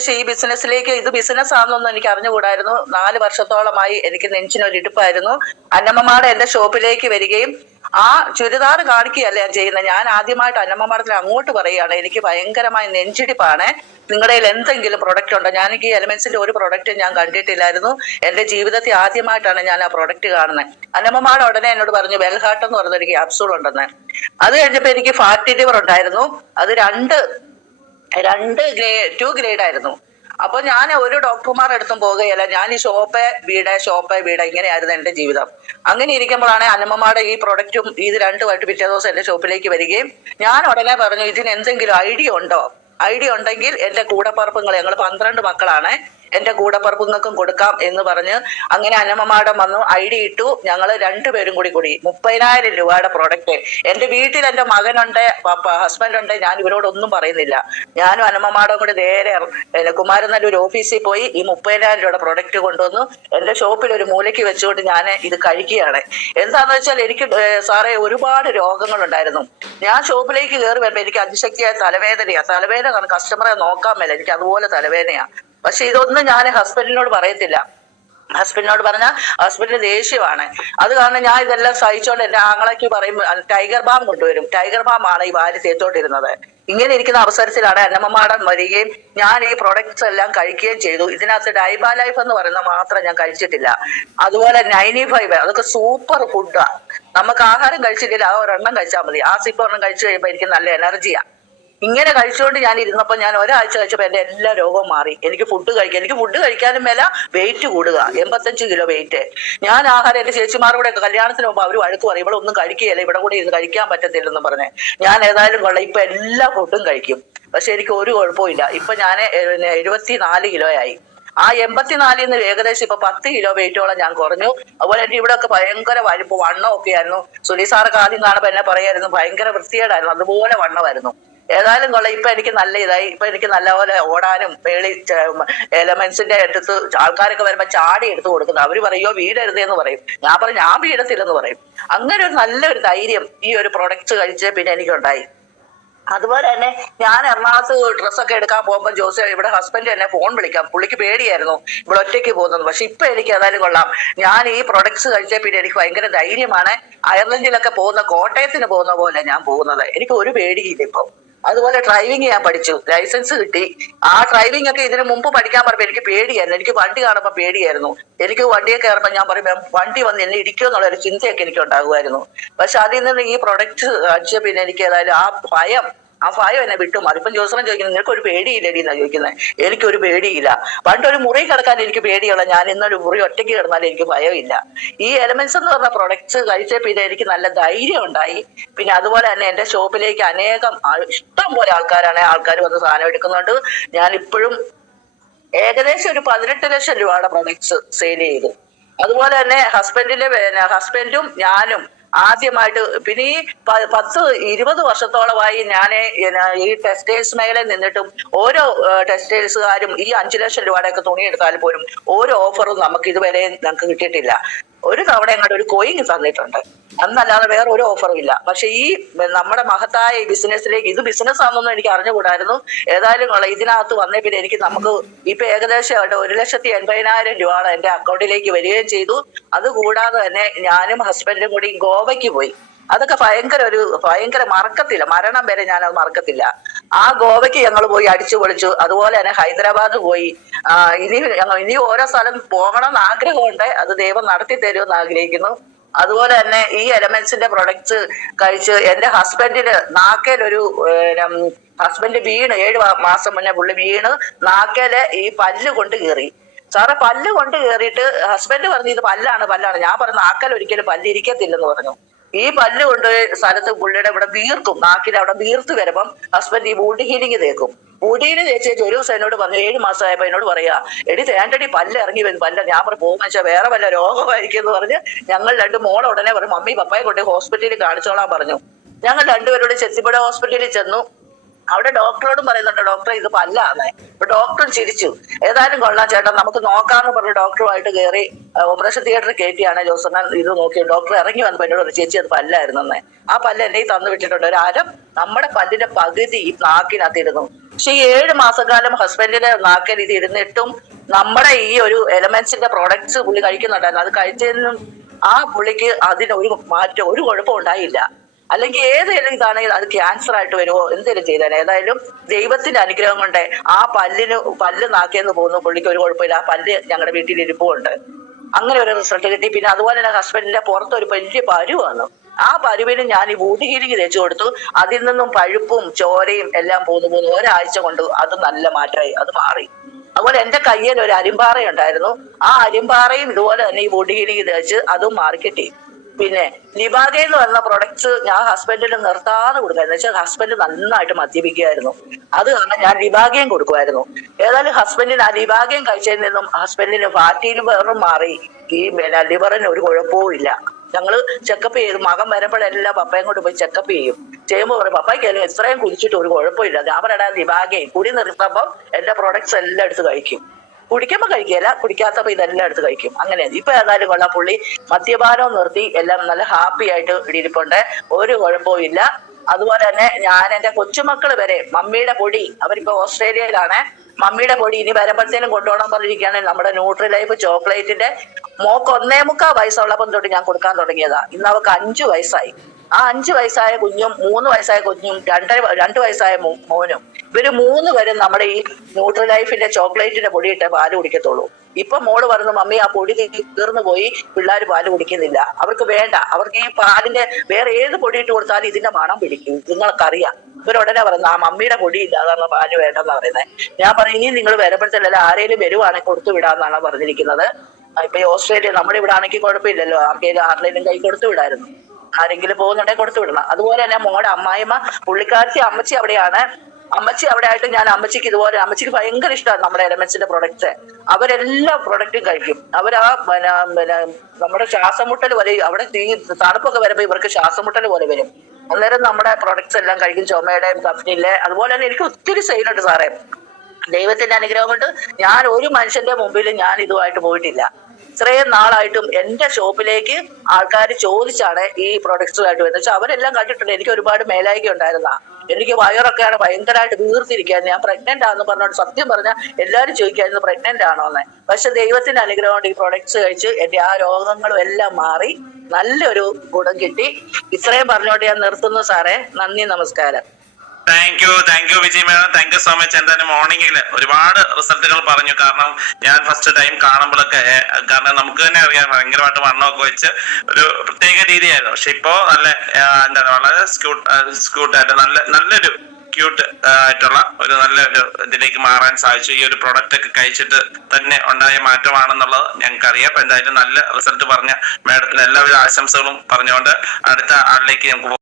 പക്ഷെ ഈ ബിസിനസ്സിലേക്ക് ഇത് ബിസിനസ് ആണെന്നൊന്നും എനിക്ക് അറിഞ്ഞുകൂടായിരുന്നു. 4 വർഷത്തോളമായി എനിക്ക് നെഞ്ചിനൊരിടുപ്പായിരുന്നു. അന്നമ്മമാടെ എന്റെ ഷോപ്പിലേക്ക് വരികയും ആ ചുരിദാർ കാണിക്കുകയല്ല ഞാൻ ചെയ്യുന്നത്. ഞാൻ ആദ്യമായിട്ട് അന്നമ്മമാടത്തിൽ അങ്ങോട്ട് പറയുകയാണ്, എനിക്ക് ഭയങ്കരമായ നെഞ്ചിടിപ്പാണ്, നിങ്ങളുടെ കയ്യിൽ എന്തെങ്കിലും പ്രൊഡക്റ്റ് ഉണ്ടോ? ഞാൻ ഈ എലമെന്റ്സിന്റെ ഒരു പ്രൊഡക്റ്റ് ഞാൻ കണ്ടിട്ടില്ലായിരുന്നു. എന്റെ ജീവിതത്തിൽ ആദ്യമായിട്ടാണ് ഞാൻ ആ പ്രൊഡക്റ്റ് കാണുന്നത്. അന്നമ്മമാട് ഉടനെ എന്നോട് പറഞ്ഞു വെൽഹാർട്ട് എന്ന് പറയുന്ന ഒരു ക്യാപ്സൂൾ ഉണ്ടെന്ന്. അത് കഴിഞ്ഞപ്പോ എനിക്ക് ഫാറ്റി ലിവർ ഉണ്ടായിരുന്നു. അത് ടു ഗ്രേഡ് ആയിരുന്നു. അപ്പൊ ഞാൻ ഒരു ഡോക്ടർമാരുടെ അടുത്തും പോകുകയല്ല. ഞാൻ ഈ ഷോപ്പ് വീട് ഇങ്ങനെയായിരുന്നു എന്റെ ജീവിതം. അങ്ങനെ ഇരിക്കുമ്പോഴാണ് അന്നമ്മമാടെ ഈ പ്രൊഡക്റ്റും ഇത് രണ്ടുമായിട്ട് പിറ്റേ ദിവസം എന്റെ ഷോപ്പിലേക്ക് വരികയും ഞാൻ ഉടനെ പറഞ്ഞു, ഇതിന് എന്തെങ്കിലും ഐഡിയ ഉണ്ടോ? ഐഡിയ ഉണ്ടെങ്കിൽ എന്റെ കൂടപ്പറപ്പുങ്ങൾ, ഞങ്ങൾ 12 മക്കളാണ്, എന്റെ കൂടപ്പറപ്പുങ്ങൾക്കും കൊടുക്കാം എന്ന് പറഞ്ഞ് അങ്ങനെ അന്നമ്മമാടം വന്നു, ഐഡിയ ഇട്ടു. ഞങ്ങൾ രണ്ടുപേരും കൂടി 30,000 രൂപയുടെ പ്രൊഡക്റ്റ്. എന്റെ വീട്ടിൽ എന്റെ മകനുണ്ട്, ഹസ്ബൻഡ് ഉണ്ട്, ഞാൻ ഇവരോടൊന്നും പറയുന്നില്ല. ഞാനും അന്നമ്മമാടും കൂടി നേരെ കുമാരനല്ലൂർ ഓഫീസിൽ പോയി ഈ 30,000 രൂപയുടെ പ്രൊഡക്റ്റ് കൊണ്ടുവന്നു എന്റെ ഷോപ്പിൽ ഒരു മൂലയ്ക്ക് വെച്ചുകൊണ്ട് ഞാൻ ഇത് കഴിക്കുകയാണ്. എന്താന്ന് വെച്ചാൽ എനിക്ക് സാറേ ഒരുപാട് രോഗങ്ങളുണ്ടായിരുന്നു. ഞാൻ ഷോപ്പിലേക്ക് കയറി വരുമ്പോ എനിക്ക് അതിശക്തിയായ തലവേദന കസ്റ്റമറെ നോക്കാൻ മേല, എനിക്ക് അതുപോലെ തലവേദനയാ. പക്ഷെ ഇതൊന്നും ഞാൻ ഹസ്ബൻഡിനോട് പറയത്തില്ല. ഹസ്ബൻഡിനോട് പറഞ്ഞാൽ ഹസ്ബൻഡിന് ദേഷ്യമാണ്. അത് കാരണം ഞാൻ ഇതെല്ലാം സഹിച്ചോണ്ട് എന്റെ ആങ്ങളേക്ക് പറയും ടൈഗർ ബാം കൊണ്ടുവരും. ടൈഗർ ബാം ആണ് ഈ വാരി തേച്ചോണ്ടിരുന്നത്. ഇങ്ങനെ ഇരിക്കുന്ന അവസരത്തിലാണ് അന്നമ്മമാടൻ വരികയും ഞാൻ ഈ പ്രൊഡക്ട്സ് എല്ലാം കഴിക്കുകയും ചെയ്തു. ഇതിനകത്ത് ഡൈബ ലൈഫ് എന്ന് പറയുന്നത് മാത്രം ഞാൻ കഴിച്ചിട്ടില്ല. അതുപോലെ 95 അതൊക്കെ സൂപ്പർ ഫുഡാ. നമുക്ക് ആഹാരം കഴിച്ചിട്ടില്ല, ആ ഒരെണ്ണം കഴിച്ചാൽ മതി. ആ സിപ്പ് ഒരെണ്ണം കഴിച്ചു കഴിയുമ്പോൾ എനിക്ക് നല്ല എനർജിയാ. ഇങ്ങനെ കഴിച്ചുകൊണ്ട് ഞാൻ ഇരുന്നപ്പോൾ ഞാൻ ഒരാഴ്ച കഴിച്ചപ്പോൾ എന്റെ എല്ലാ രോഗവും മാറി. എനിക്ക് ഫുഡ് കഴിക്കാനും മേല, വെയിറ്റ് കൂടുക, 85 കിലോ വെയിറ്റ്. ഞാൻ ആഹാരം എന്റെ ചേച്ചിമാരുടെ കല്യാണത്തിന് പോകുമ്പോൾ അവർ വഴക്ക് പറയും, ഇവിടെ ഒന്നും കഴിക്കുകയല്ല, ഇവിടെ കൂടെ ഇരുന്ന് കഴിക്കാൻ പറ്റത്തില്ലെന്ന് പറഞ്ഞ്. ഞാൻ ഏതായാലും കൊള്ളാം, ഇപ്പൊ എല്ലാ ഫുഡും കഴിക്കും. പക്ഷെ എനിക്ക് ഒരു കുഴപ്പമില്ല. ഇപ്പൊ ഞാൻ 74 കിലോയായി. ആ 84 നിന്ന് ഏകദേശം ഇപ്പൊ 10 കിലോ വെയിറ്റോളം ഞാൻ കുറഞ്ഞു. അതുപോലെ എന്റെ ഇവിടെ ഒക്കെ ഭയങ്കര വണ്ണം ഒക്കെ ആയിരുന്നു. സുനി സാറൊക്കെ ആദ്യം കാണുമ്പോൾ എന്നെ പറയായിരുന്നു ഭയങ്കര വൃത്തികേടായിരുന്നു, അതുപോലെ വണ്ണമായിരുന്നു. ഏതായാലും കൊള്ളാം, ഇപ്പൊ എനിക്ക് നല്ല ഇതായി. ഇപ്പൊ എനിക്ക് നല്ലപോലെ ഓടാനും മേളി എലമെന്റ്സിന്റെ അടുത്ത് ആൾക്കാരൊക്കെ വരുമ്പോ ചാടി എടുത്തു കൊടുക്കുന്നത്. അവര് പറയോ വീടരുതെന്ന് പറയും. ഞാൻ പറയും ഞാൻ വീടത്തില്ലെന്ന് പറയും. അങ്ങനെ ഒരു നല്ലൊരു ധൈര്യം ഈ ഒരു പ്രൊഡക്ട്സ് കഴിച്ച് പിന്നെ എനിക്കുണ്ടായി. അതുപോലെ തന്നെ ഞാൻ എറണാകുളത്ത് ഡ്രസ്സൊക്കെ എടുക്കാൻ പോകുമ്പോൾ ഇവിടെ ഹസ്ബൻഡ് എന്നെ ഫോൺ വിളിക്കാം, പുള്ളിക്ക് പേടിയായിരുന്നു ഇവിടെ ഒറ്റയ്ക്ക് പോകുന്നത്. പക്ഷെ ഇപ്പൊ എനിക്ക് ഏതായാലും കൊള്ളാം, ഞാൻ ഈ പ്രൊഡക്ട്സ് കഴിച്ച പിന്നെ എനിക്ക് ഭയങ്കര ധൈര്യമാണ്. അയർലൻഡിലൊക്കെ പോകുന്ന, കോട്ടയത്തിന് പോകുന്ന പോലെ ഞാൻ പോകുന്നത്. എനിക്ക് ഒരു പേടിയില്ല ഇപ്പൊ. അതുപോലെ ഡ്രൈവിംഗ് ഞാൻ പഠിച്ചു, ലൈസൻസ് കിട്ടി. ആ ഡ്രൈവിംഗ് ഒക്കെ ഇതിനു മുമ്പ് പഠിക്കാൻ പറയുമ്പോൾ എനിക്ക് പേടിയായിരുന്നു. എനിക്ക് വണ്ടി കാണുമ്പോൾ പേടിയായിരുന്നു. എനിക്ക് വണ്ടിയെ കയറുമ്പോൾ ഞാൻ പറയും വണ്ടി വന്ന് എന്നെ ഇടിക്കുമോ എന്നുള്ളൊരു ചിന്തയൊക്കെ എനിക്ക് ഉണ്ടാകുമായിരുന്നു. പക്ഷെ അതിൽ നിന്ന് ഈ പ്രൊഡക്റ്റ് അടിച്ച പിന്നെ എനിക്ക് ഏതായാലും ആ ഭയം എന്നെ വിട്ടുമാറി. ഇപ്പം ജോസഫൻ ചോദിക്കുന്നത് നിനക്കൊരു പേടിയില്ലടി എന്നാ ചോദിക്കുന്നത്. എനിക്കൊരു പേടിയില്ല. പണ്ടൊരു മുറി കിടക്കാൻ എനിക്ക് പേടിയുള്ള ഞാൻ ഇന്നൊരു മുറി ഒറ്റയ്ക്ക് കിടന്നാലും എനിക്ക് ഭയമില്ല. ഈ എലമെന്റ്സ് എന്ന് പറഞ്ഞ പ്രൊഡക്ട്സ് കഴിച്ച പിന്നെ എനിക്ക് നല്ല ധൈര്യം ഉണ്ടായി. പിന്നെ അതുപോലെ തന്നെ എന്റെ ഷോപ്പിലേക്ക് ഇഷ്ടം പോലെ ആൾക്കാർ വന്ന് സാധനം എടുക്കുന്നുണ്ട്. ഞാൻ ഇപ്പോഴും ഏകദേശം ഒരു 18 ലക്ഷം രൂപയുടെ പ്രൊഡക്ട്സ് സെയിൽ ചെയ്തു. അതുപോലെ തന്നെ ഹസ്ബൻഡും ഞാനും ആദ്യമായിട്ട് പിന്നെ ഈ 10-20 വർഷത്തോളമായി ഞാൻ ഈ ടെക്സ്റ്റൈൽസ് മേഖലയിൽ നിന്നിട്ടും ഓരോ ടെക്സ്റ്റൈൽസുകാരും ഈ 5 ലക്ഷം രൂപയുടെയൊക്കെ തുണി എടുത്താൽ പോലും ഓരോ ഓഫറും നമുക്ക് ഇതുവരെ ഞങ്ങൾക്ക് കിട്ടിയിട്ടില്ല. ഒരു തവണ അങ്ങോട്ട് ഒരു കോയിൻ തന്നിട്ടുണ്ട്, അന്നല്ലാതെ വേറെ ഒരു ഓഫറും ഇല്ല. പക്ഷെ ഈ നമ്മുടെ മഹത്തായ ഈ ബിസിനസ്സിലേക്ക്, ഇത് ബിസിനസ് ആണെന്നൊന്നും എനിക്ക് അറിഞ്ഞുകൂടായിരുന്നു. ഏതായാലും ഇതിനകത്ത് വന്നേ പിന്നെ നമുക്ക് ഇപ്പൊ ഏകദേശം 1,80,000 രൂപ എന്റെ അക്കൗണ്ടിലേക്ക് വരികയും ചെയ്തു. അതുകൂടാതെ തന്നെ ഞാനും ഹസ്ബൻഡും കൂടി ഗോവയ്ക്ക് പോയി. അതൊക്കെ ഭയങ്കര മറക്കത്തില്ല, മരണം വരെ ഞാനത് മറക്കത്തില്ല. ആ ഗോവയ്ക്ക് ഞങ്ങൾ പോയി അടിച്ചു പൊളിച്ചു. അതുപോലെ തന്നെ ഹൈദരാബാദ് പോയി. ഇനി ഓരോ സ്ഥലം പോകണം എന്ന് ആഗ്രഹമുണ്ട്, അത് ദൈവം നടത്തി തരുമെന്ന് ആഗ്രഹിക്കുന്നു. അതുപോലെ തന്നെ ഈ എലമെന്റ്സിന്റെ പ്രൊഡക്ട്സ് കഴിച്ച് എന്റെ ഹസ്ബൻഡിന് ഹസ്ബൻഡ് വീണ് 7 മാസം മുന്നേ പുള്ളി വീണ് നാക്കേല് ഈ പല്ല് കൊണ്ട് കയറി. സാറെ പല്ല് കൊണ്ട് കയറിയിട്ട് ഹസ്ബൻഡ് പറഞ്ഞു ഇത് പല്ലാണ്. ഞാൻ പറഞ്ഞു നാക്കൽ ഒരിക്കലും പല്ലിരിക്കത്തില്ലെന്ന് പറഞ്ഞു. ഈ പല്ല് കൊണ്ട് സ്ഥലത്ത് പുള്ളിയുടെ ഇവിടെ വീർക്കും, നാക്കിൽ അവിടെ വീർത്ത് വരുമ്പം ഹസ്ബൻഡ് ഈ വൂണ്ട് ഹീലിംഗ് തേക്കും. വൂണ്ട് ഹീലിംഗ് തേച്ചേച്ച് ഒരു ദിവസം എന്നോട് പറഞ്ഞു, 7 മാസമായപ്പോ എന്നോട് പറയാ എടി തേണ്ടടി പല്ല് ഇറങ്ങി വരും ഞാൻ പറഞ്ഞു പോകുന്ന വെച്ചാൽ വേറെ വല്ല രോഗമായിരിക്കും എന്ന് പറഞ്ഞ് ഞങ്ങൾ മോളെ ഉടനെ പറഞ്ഞു മമ്മി പപ്പയെ കൊണ്ട് ഹോസ്പിറ്റലിൽ കാണിച്ചോളാൻ പറഞ്ഞു. ഞങ്ങൾ രണ്ടുപേരോട് ചെത്തിപ്പുഴ ഹോസ്പിറ്റലിൽ ചെന്നു. അവിടെ ഡോക്ടറോടും പറയുന്നുണ്ട് ഡോക്ടറെ ഇത് പല്ലാന്നേ. അപ്പൊ ഡോക്ടറും ചിരിച്ചു. ഏതായാലും കൊള്ളാം ചേട്ടാ നമുക്ക് നോക്കാന്ന് പറഞ്ഞ് ഡോക്ടറുമായിട്ട് കയറി ഓപ്പറേഷൻ തിയേറ്ററിൽ കയറ്റിയാണ് ജോസഫൻ ഇത് നോക്കി. ഡോക്ടർ ഇറങ്ങി വന്നപ്പോ എന്നോട് ഒരു ചേച്ചി അത് പല്ലായിരുന്നെന്നേ. ആ പല്ല് എന്നെ തന്നു വിട്ടിട്ടുണ്ട്. ഒരു അരം നമ്മുടെ പല്ലിന്റെ പകുതി നാക്കിനകത്തിരുന്നു. പക്ഷെ ഈ 7 മാസക്കാലം ഹസ്ബൻഡിന്റെ നാക്കിൽ ഇത് ഇരുന്നിട്ടും നമ്മുടെ ഈ ഒരു എലമെന്റ്സിന്റെ പ്രോഡക്ട്സ് പുള്ളി കഴിക്കുന്നുണ്ടായിരുന്നു. അത് കഴിച്ചതിനും ആ പുള്ളിക്ക് അതിനൊരു മാറ്റം, ഒരു കുഴപ്പം ഉണ്ടായില്ല. അല്ലെങ്കിൽ ഏതെങ്കിലും ഇതാണെങ്കിൽ അത് ക്യാൻസർ ആയിട്ട് വരുമോ എന്തെങ്കിലും ചെയ്താൽ. ഏതായാലും ദൈവത്തിന്റെ അനുഗ്രഹം കൊണ്ട് ആ പല്ല് നാക്കിയെന്ന് പോകുന്നു, പുള്ളിക്ക് ഒരു കുഴപ്പമില്ല. ആ പല്ല് ഞങ്ങളുടെ വീട്ടിൽ ഇരിപ്പുണ്ട്. അങ്ങനെ ഒരു റിസൾട്ട് കിട്ടി. പിന്നെ അതുപോലെ തന്നെ ഹസ്ബൻഡിന്റെ പുറത്ത് ഒരു വലിയ പരു വന്നു. ആ പരുവിന് ഞാൻ ഈ ബൂട്ടി ഹീലിംഗ് തേച്ചു കൊടുത്തു. അതിൽ നിന്നും പഴുപ്പും ചോരയും എല്ലാം പോന്നു. ഒരാഴ്ച കൊണ്ട് അത് നല്ല മാറ്റമായി, അത് മാറി. അതുപോലെ എന്റെ കയ്യിൽ ഒരു അരിമ്പാറ ഉണ്ടായിരുന്നു. ആ അരിമ്പാറയും ഇതുപോലെ തന്നെ ഈ ബൂട്ടി ഹീലിംഗ് തേച്ച് അതും മാർക്കറ്റ് ചെയ്യും. പിന്നെ ലിബാഗെ എന്ന് പറയുന്ന പ്രൊഡക്ട്സ് ഞാൻ ഹസ്ബൻഡിന് നിർത്താതെ കൊടുക്കായിരുന്നു. വെച്ചാൽ ഹസ്ബൻഡ് നന്നായിട്ട് മദ്യപിക്കുമായിരുന്നു. അത് കാരണം ഞാൻ ലിബാഗയും കൊടുക്കുമായിരുന്നു. ഏതായാലും ഹസ്ബൻഡിന് ആ ലിബാഗയും കഴിച്ചതിൽ നിന്നും ഹസ്ബൻഡിന് ഫാറ്റി ലിവറും മാറി. ഈ ലിവറിന് ഒരു കുഴപ്പവും ഇല്ല. ഞങ്ങള് ചെക്കപ്പ് ചെയ്തു. മകൻ വരുമ്പോഴെല്ലാം പപ്പയും കൊണ്ട് പോയി ചെക്കപ്പ് ചെയ്യും. ചെയ്യുമ്പോൾ പറയും പപ്പയ്ക്കാലും ഇത്രയും കുടിച്ചിട്ട് ഒരു കുഴപ്പമില്ല. ഞാൻ പറയടാ ലിബാഗയും കുടി നിർത്തുമ്പോൾ എന്റെ പ്രൊഡക്ട്സ് എല്ലാം എടുത്ത് കഴിക്കും. കുടിക്കുമ്പോ കഴിക്കുകയല്ല, കുടിക്കാത്തപ്പോ ഇതെല്ലാം എടുത്ത് കഴിക്കും. അങ്ങനെയാണ്. ഇപ്പൊ ഏതായാലും കൊള്ളാം, പുള്ളി മദ്യപാനവും നിർത്തി എല്ലാം നല്ല ഹാപ്പി ആയിട്ട് ഇരിപ്പുണ്ട്. ഒരു കുഴപ്പവും ഇല്ല. അതുപോലെ തന്നെ ഞാൻ എന്റെ കൊച്ചുമക്കള് വരെ മമ്മിയുടെ പൊടി, അവരിപ്പോ ഓസ്ട്രേലിയയിലാണ്, മമ്മിയുടെ പൊടി ഇനി വരുമ്പോഴത്തേനും കൊണ്ടുപോകണം പറഞ്ഞിരിക്കുകയാണ്. നമ്മുടെ ന്യൂട്രിലൈഫ് ചോക്ലേറ്റിന്റെ മോക്ക് 1.25 വയസ്സുള്ളപ്പം തൊട്ട് ഞാൻ കൊടുക്കാൻ തുടങ്ങിയതാ. ഇന്ന് അവർക്ക് 5 വയസ്സായി. ആ 5 വയസ്സായ കുഞ്ഞും 3 വയസ്സായ കുഞ്ഞും 2 വയസ്സായ മോനും, ഇവര് 3 പേരും നമ്മുടെ ഈ ന്യൂട്രിലൈഫിന്റെ ചോക്ലേറ്റിന്റെ പൊടിയിട്ടേ പാല് കുടിക്കത്തുള്ളൂ. ഇപ്പൊ മോള് പറഞ്ഞു മമ്മി ആ പൊടി തീർന്നു പോയി, പിള്ളേർ പാല് കുടിക്കുന്നില്ല, അവർക്ക് വേണ്ട, അവർക്ക് ഈ പാലിന്റെ വേറെ ഏത് പൊടിയിട്ട് കൊടുത്താലും ഇതിന്റെ മണം പിടിക്കും, നിങ്ങൾക്കറിയാം. ഇവരുടനെ പറയുന്നത് ആ മമ്മിയുടെ പൊടിയില്ല, അതാണ് പാല് വേണ്ടെന്ന് പറയുന്നത്. ഞാൻ പറയും ഇനി നിങ്ങൾ വരുമ്പോഴത്തേനല്ല ആരെങ്കിലും വരുവാണെങ്കിൽ കൊടുത്തു വിടാന്നാണ് പറഞ്ഞിരിക്കുന്നത്. ഇപ്പൊ ഈ ഓസ്ട്രേലിയ, നമ്മുടെ ഇവിടെ ആണെങ്കിൽ കുഴപ്പമില്ലല്ലോ, ആരുടെയും കൈ കൊടുത്തു വിടായിരുന്നു. ആരെങ്കിലും പോകുന്നുണ്ടെങ്കിൽ കൊടുത്തു വിടണം. അതുപോലെ തന്നെ മോടെ അമ്മായിമ്മ, പുള്ളിക്കാരത്തി അമ്മച്ചി അവിടെയാണ്. അമ്മച്ചി അവിടെ ആയിട്ട് ഞാൻ അമ്മച്ചിക്ക് ഇതുപോലെ, അമ്മച്ചിക്ക് ഭയങ്കര ഇഷ്ടമാണ് നമ്മുടെ എലമെന്റ്സിന്റെ പ്രൊഡക്ട്സ്. അവരെല്ലാ പ്രൊഡക്റ്റും കഴിക്കും. അവരാ പിന്നെ നമ്മുടെ ശ്വാസമുട്ടൽ പോലെ, അവിടെ തണുപ്പൊക്കെ വരുമ്പോ ഇവർക്ക് ശ്വാസമുട്ടൽ പോലെ വരും. അന്നേരം നമ്മുടെ പ്രൊഡക്ട്സ് എല്ലാം കഴിക്കും. ചുമയുടെയും കഫിനിലെ. അതുപോലെ തന്നെ എനിക്ക് ഒത്തിരി സെയിലുണ്ട് സാറേ. ദൈവത്തിന്റെ അനുഗ്രഹം കൊണ്ട് ഞാൻ ഒരു മനുഷ്യന്റെ മുമ്പിൽ ഞാൻ ഇതുമായിട്ട് പോയിട്ടില്ല. ഇത്രയും നാളായിട്ടും എന്റെ ഷോപ്പിലേക്ക് ആൾക്കാർ ചോദിച്ചാണ് ഈ പ്രൊഡക്ട്സുമായിട്ട് വരുന്നത്. വെച്ചാൽ അവരെല്ലാം കണ്ടിട്ടുണ്ട് എനിക്ക് ഒരുപാട് മേലായിക ഉണ്ടായിരുന്ന, എനിക്ക് വയറൊക്കെയാണ് ഭയങ്കരമായിട്ട് വീർത്തിരിക്കുകയായിരുന്നു. ഞാൻ പ്രഗ്നന്റ് ആണെന്ന് പറഞ്ഞോണ്ട് സത്യം പറഞ്ഞാൽ എല്ലാവരും ചോദിക്കായിരുന്നു പ്രഗ്നന്റ് ആണോന്ന്. പക്ഷെ ദൈവത്തിന്റെ അനുഗ്രഹം കൊണ്ട് ഈ പ്രൊഡക്ട്സ് കഴിച്ച് എന്റെ ആ രോഗങ്ങളും എല്ലാം മാറി നല്ലൊരു ഗുണം കിട്ടി. ഇത്രയും പറഞ്ഞോണ്ട് ഞാൻ നിർത്തുന്നു സാറേ. നന്ദി, നമസ്കാരം. Thank you Vijay madam, thank you so much. എന്തായാലും മോർണിംഗില് ഒരുപാട് റിസൾട്ടുകൾ പറഞ്ഞു. കാരണം ഞാൻ ഫസ്റ്റ് ടൈം കാണുമ്പോഴൊക്കെ, കാരണം നമുക്ക് തന്നെ അറിയാം ഭയങ്കരമായിട്ട് വണ്ണമൊക്കെ വെച്ച് ഒരു പ്രത്യേക രീതിയായിരുന്നു. പക്ഷെ ഇപ്പോ നല്ല എന്താണ് വളരെ സ്ക്യൂട്ടായിട്ട് നല്ലൊരു ക്യൂട്ട് ആയിട്ടുള്ള ഒരു നല്ലൊരു ഇതിലേക്ക് മാറാൻ സാധിച്ചു. ഈ ഒരു പ്രൊഡക്റ്റ് ഒക്കെ കഴിച്ചിട്ട് തന്നെ ഉണ്ടായ മാറ്റമാണെന്നുള്ളത് ഞങ്ങൾക്ക് അറിയാം. അപ്പൊ എന്തായാലും നല്ല റിസൾട്ട് പറഞ്ഞ മാഡത്തിന് എല്ലാവിധ ആശംസകളും പറഞ്ഞുകൊണ്ട് അടുത്ത ആളിലേക്ക് നമുക്ക്